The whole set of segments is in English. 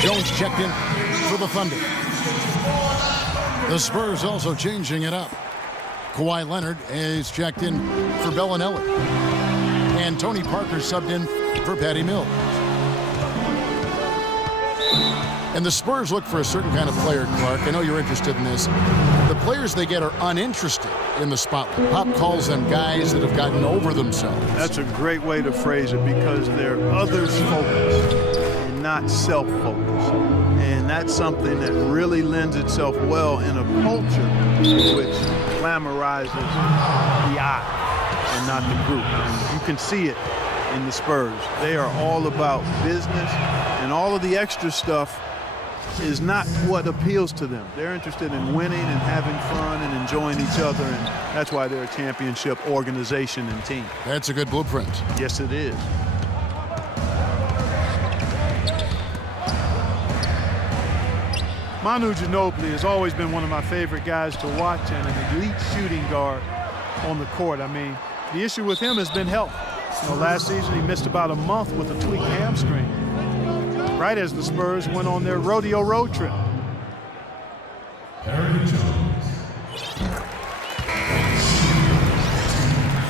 Jones checked in for the Thunder. The Spurs also changing it up. Kawhi Leonard is checked in for Bellinelli. And Tony Parker subbed in for Patty Mills. And the Spurs look for a certain kind of player, Clark. I know you're interested in this. The players they get are uninterested in the spotlight. Pop calls them guys that have gotten over themselves. That's a great way to phrase it, because they're others-focused and not self-focused. And that's something that really lends itself well in a culture which glamorizes the I and not the group. And you can see it in the Spurs. They are all about business, and all of the extra stuff is not what appeals to them. They're interested in winning and having fun and enjoying each other, and that's why they're a championship organization and team. That's a good blueprint. Yes, it is. Manu Ginobili has always been one of my favorite guys to watch, and an elite shooting guard on the court. I mean, the issue with him has been health. You know, last season he missed about a month with a tweaked hamstring, right as the Spurs went on their rodeo road trip.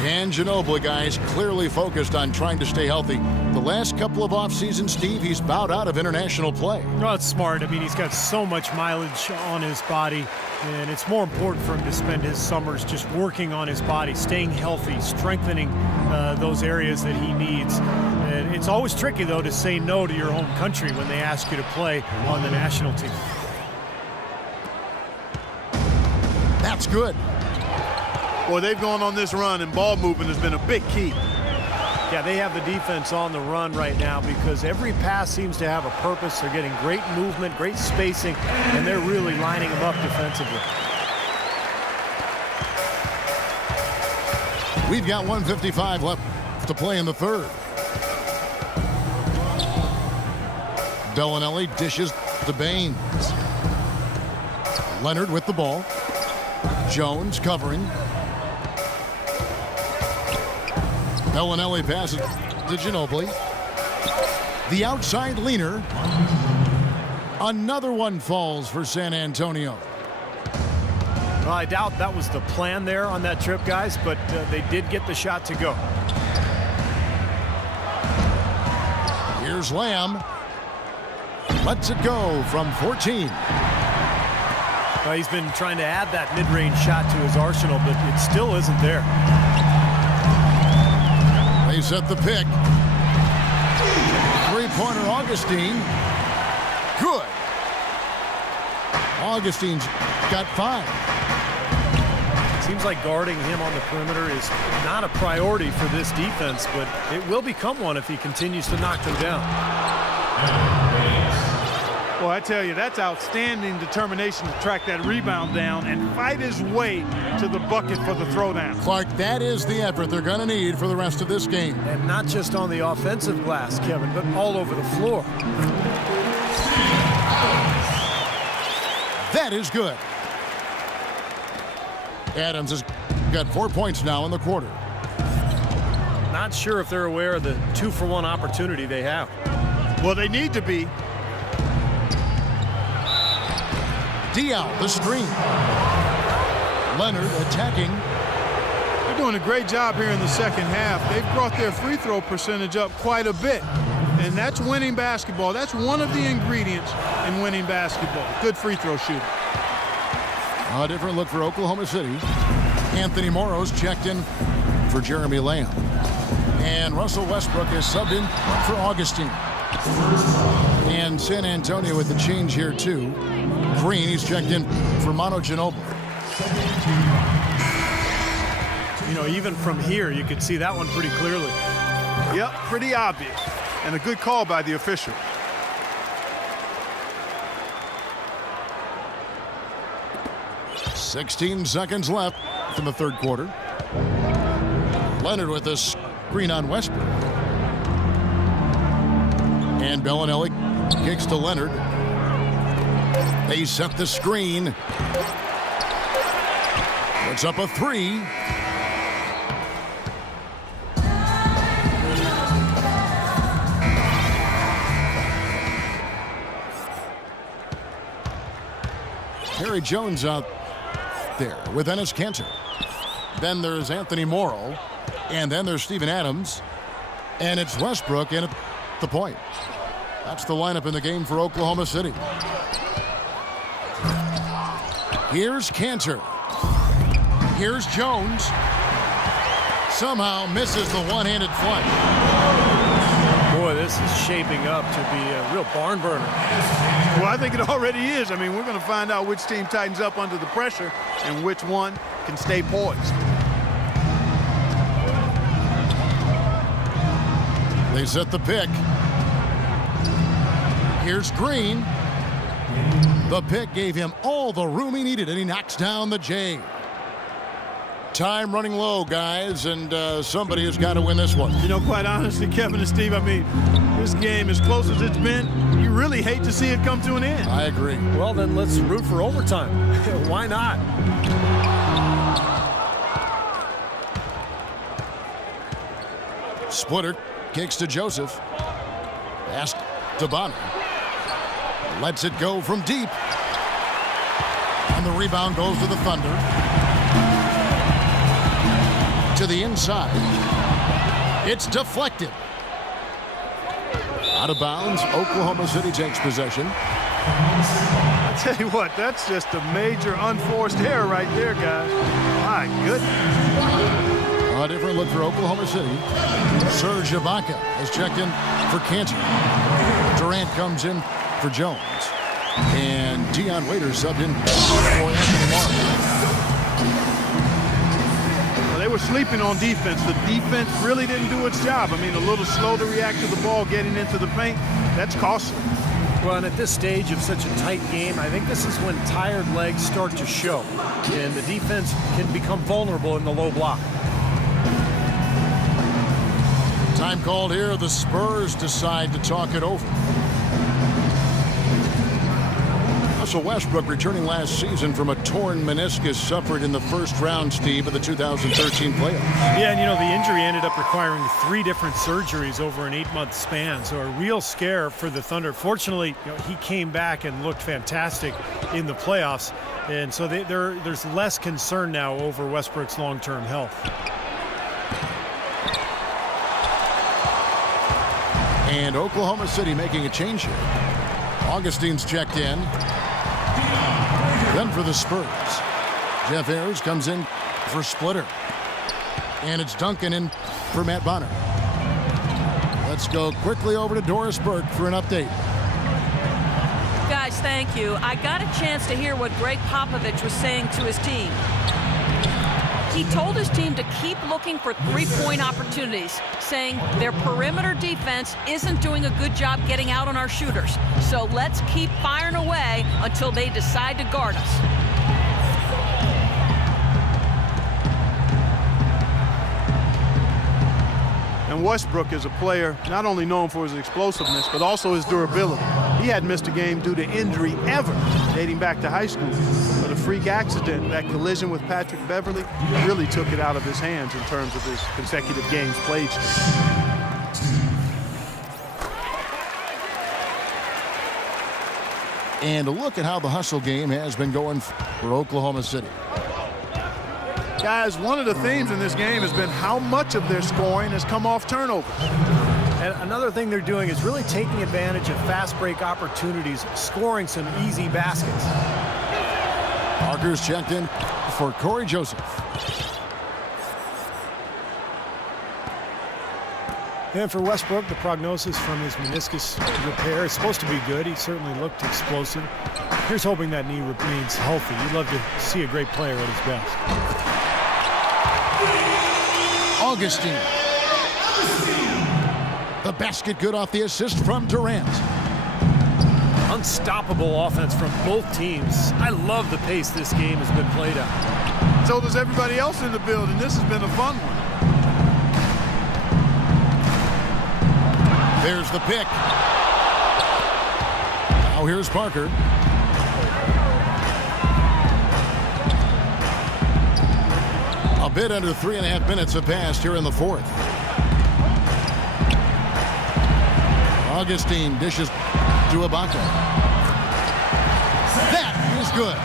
And Ginobili, guys, clearly focused on trying to stay healthy. The last couple of off seasons, Steve, he's bowed out of international play. No, it's smart. I mean, he's got so much mileage on his body, and it's more important for him to spend his summers just working on his body, staying healthy, strengthening those areas that he needs. And it's always tricky, though, to say no to your home country when they ask you to play on the national team. That's good. Boy, they've gone on this run, and ball movement has been a big key. Yeah, they have the defense on the run right now because every pass seems to have a purpose. They're getting great movement, great spacing, and they're really lining them up defensively. We've got 1:55 left to play in the third. Bellinelli dishes to Baines. Leonard with the ball. Jones covering. Bellinelli passes to Ginobili. The outside leaner. Another one falls for San Antonio. Well, I doubt that was the plan there on that trip, guys, but they did get the shot to go. Here's Lamb. Lets it go from 14. Well, he's been trying to add that mid-range shot to his arsenal, but it still isn't there. They set the pick. Three-pointer Augustine. Good. Augustine's got 5. Seems like guarding him on the perimeter is not a priority for this defense, but it will become one if he continues to knock them down. Well, I tell you, that's outstanding determination to track that rebound down and fight his way to the bucket for the throwdown. Clark, that is the effort they're going to need for the rest of this game. And not just on the offensive glass, Kevin, but all over the floor. That is good. Adams has got 4 points now in the quarter. Not sure if they're aware of the 2-for-1 opportunity they have. Well, they need to be. Diaw, the screen. Leonard attacking. They're doing a great job here in the second half. They've brought their free throw percentage up quite a bit. And that's winning basketball. That's one of the ingredients in winning basketball. Good free throw shooting. A different look for Oklahoma City. Anthony Morrow's checked in for Jeremy Lamb. And Russell Westbrook is subbed in for Augustine. And San Antonio with the change here, too. Green, he's checked in for Manu Ginobili. You know, even from here, you could see that one pretty clearly. Yep, pretty obvious. And a good call by the official. "16 seconds left in the third quarter. Leonard with a screen on Westbrook. And Bellinelli kicks to Leonard. They set the screen. Puts up a 3. Harry Jones out there with Enes Kanter. Then there's Anthony Morrow. And then there's Steven Adams. And it's Westbrook in at the point. That's the lineup in the game for Oklahoma City. Here's Kanter. Here's Jones. Somehow misses the one-handed flush. Boy, this is shaping up to be a real barn burner. Well, I think it already is. I mean, we're going to find out which team tightens up under the pressure and which one can stay poised. They set the pick. Here's Green. The pick gave him all the room he needed, and he knocks down the J. Time running low, guys, and somebody has got to win this one. You know, quite honestly, Kevin and Steve, I mean, this game, as close as it's been, you really hate to see it come to an end. I agree. Well, then let's root for overtime. Why not? Splitter kicks to Joseph. Pass to Bonner. Lets it go from deep. And the rebound goes to the Thunder. To the inside. It's deflected. Out of bounds. Oklahoma City takes possession. I tell you what, that's just a major unforced error right there, guys. My goodness. A different look for Oklahoma City. Serge Ibaka has checked in for Kanter. Durant comes in for Jones. And Dion Waiters subbed in for Anthony Morrow. Well, they were sleeping on defense. The defense really didn't do its job. I mean, a little slow to react to the ball getting into the paint. That's costly. Well, and at this stage of such a tight game, I think this is when tired legs start to show. And the defense can become vulnerable in the low block. Time called here. The Spurs decide to talk it over. Russell Westbrook returning last season from a torn meniscus suffered in the first round, Steve, of the 2013 playoffs. Yeah, and you know, the injury ended up requiring 3 different surgeries over an 8-month span, so a real scare for the Thunder. Fortunately, you know, he came back and looked fantastic in the playoffs, and so there's less concern now over Westbrook's long-term health. And Oklahoma City making a change here. Augustine's checked in. Then for the Spurs, Jeff Ayers comes in for Splitter. And it's Duncan in for Matt Bonner. Let's go quickly over to Doris Burke for an update. Guys, thank you. I got a chance to hear what Greg Popovich was saying to his team. He told his team to keep looking for three-point opportunities, saying their perimeter defense isn't doing a good job getting out on our shooters. So let's keep firing away until they decide to guard us. And Westbrook is a player not only known for his explosiveness, but also his durability. He hadn't missed a game due to injury ever, dating back to high school. But a freak accident, that collision with Patrick Beverly, really took it out of his hands in terms of his consecutive games played. And a look at how the hustle game has been going for Oklahoma City. Guys, one of the themes in this game has been how much of their scoring has come off turnover. And another thing they're doing is really taking advantage of fast break opportunities, scoring some easy baskets. Parker's checked in for Corey Joseph. And for Westbrook, the prognosis from his meniscus repair is supposed to be good. He certainly looked explosive. Here's hoping that knee remains healthy. You'd love to see a great player at his best. Augustine. The basket good off the assist from Durant. Unstoppable offense from both teams. I love the pace this game has been played at. So does everybody else in the building. This has been a fun one. There's the pick. Now here's Parker. A bit under 3.5 minutes have passed here in the fourth. Augustine dishes to Ibaka. That is good.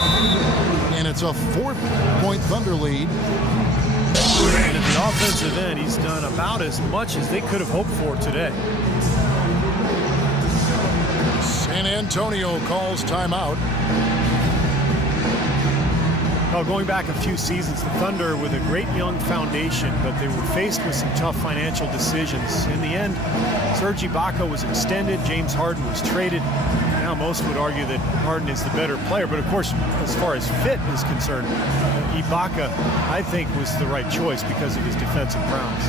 And it's a 4-point Thunder lead. And at the offensive end, he's done about as much as they could have hoped for today. San Antonio calls timeout. Well, going back a few seasons, the Thunder with a great young foundation, but they were faced with some tough financial decisions. In the end, Serge Ibaka was extended, James Harden was traded. Now most would argue that Harden is the better player, but of course, as far as fit is concerned, Ibaka, I think, was the right choice because of his defensive prowess.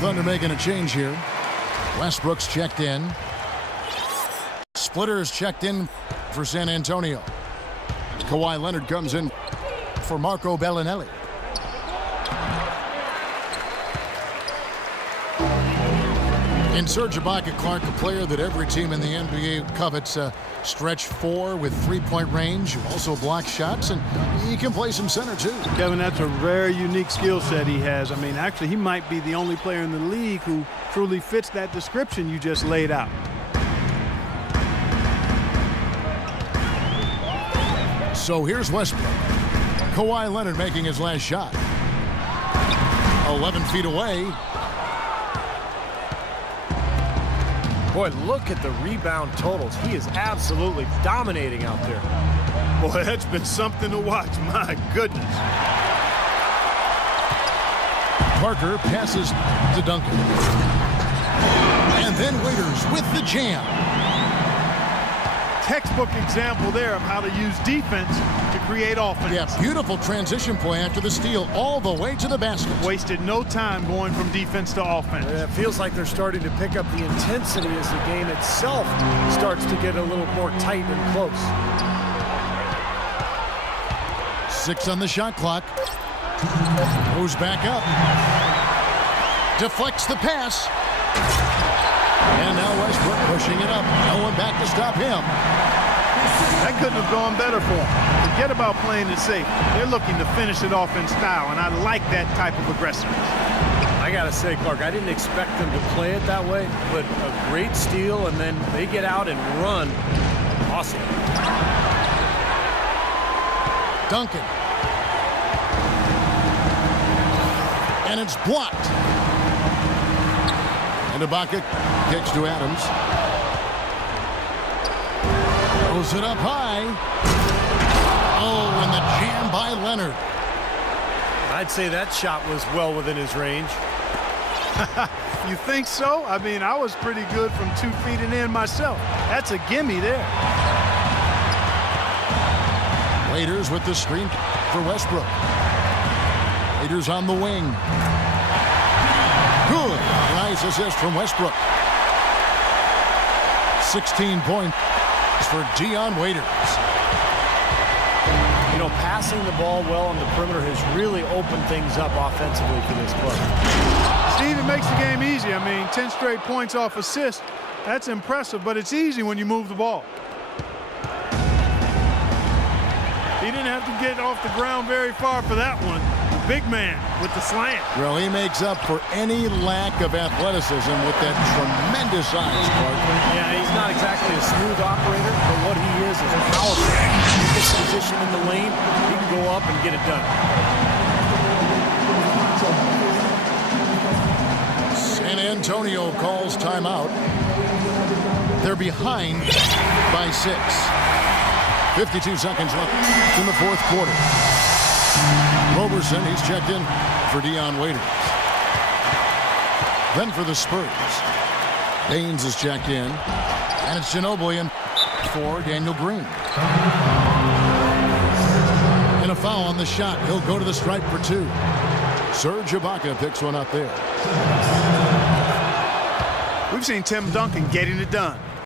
Thunder making a change here. Westbrook's checked in. Splitter's checked in for San Antonio. Kawhi Leonard comes in for Marco Bellinelli. In Serge Ibaka, Clark, a player that every team in the NBA covets, stretch 4 with 3-point range, who also blocks shots, and he can play some center too. Kevin, that's a very unique skill set he has. I mean, actually, he might be the only player in the league who truly fits that description you just laid out. So here's Westbrook. Kawhi Leonard making his last shot. 11 feet away. Boy, look at the rebound totals. He is absolutely dominating out there. Boy, that's been something to watch. My goodness. Parker passes to Duncan. And then Waiters with the jam. Textbook example there of how to use defense to create offense. Yeah, beautiful transition play after the steal all the way to the basket. Wasted no time going from defense to offense. It feels like they're starting to pick up the intensity as the game itself starts to get a little more tight and close. 6 on the shot clock. Goes back up. Deflects the pass. And now Westbrook pushing it up. No one back to stop him. That couldn't have gone better for him. Forget about playing it safe. They're looking to finish it off in style, and I like that type of aggressiveness. I got to say, Clark, I didn't expect them to play it that way, but a great steal, and then they get out and run. Awesome. Duncan. And it's blocked. And Ibaka kicks to Adams. Throws it up high. Oh, and the jam by Leonard. I'd say that shot was well within his range. You think so? I mean, I was pretty good from 2 feet and in myself. That's a gimme there. Waiters with the screen for Westbrook. Waiters on the wing. Good. Nice assist from Westbrook. 16 points for Dion Waiters. You know, passing the ball well on the perimeter has really opened things up offensively for this club. Steve, it makes the game easy. I mean, 10 straight points off assist. That's impressive, but it's easy when you move the ball. He didn't have to get off the ground very far for that one. Big man with the slant. Well, he makes up for any lack of athleticism with that tremendous size, Clark. Yeah, he's not exactly a smooth operator, but what he is powerful. He gets position in the lane, he can go up and get it done. San Antonio calls timeout. They're behind by 6. 52 seconds left in the fourth quarter. Roberson, he's checked in for Dion Waiters. Then for the Spurs, Baines is checked in, and it's Ginobili in for Daniel Green. And a foul on the shot. He'll go to the stripe for 2. Serge Ibaka picks one up there. We've seen Tim Duncan getting it done.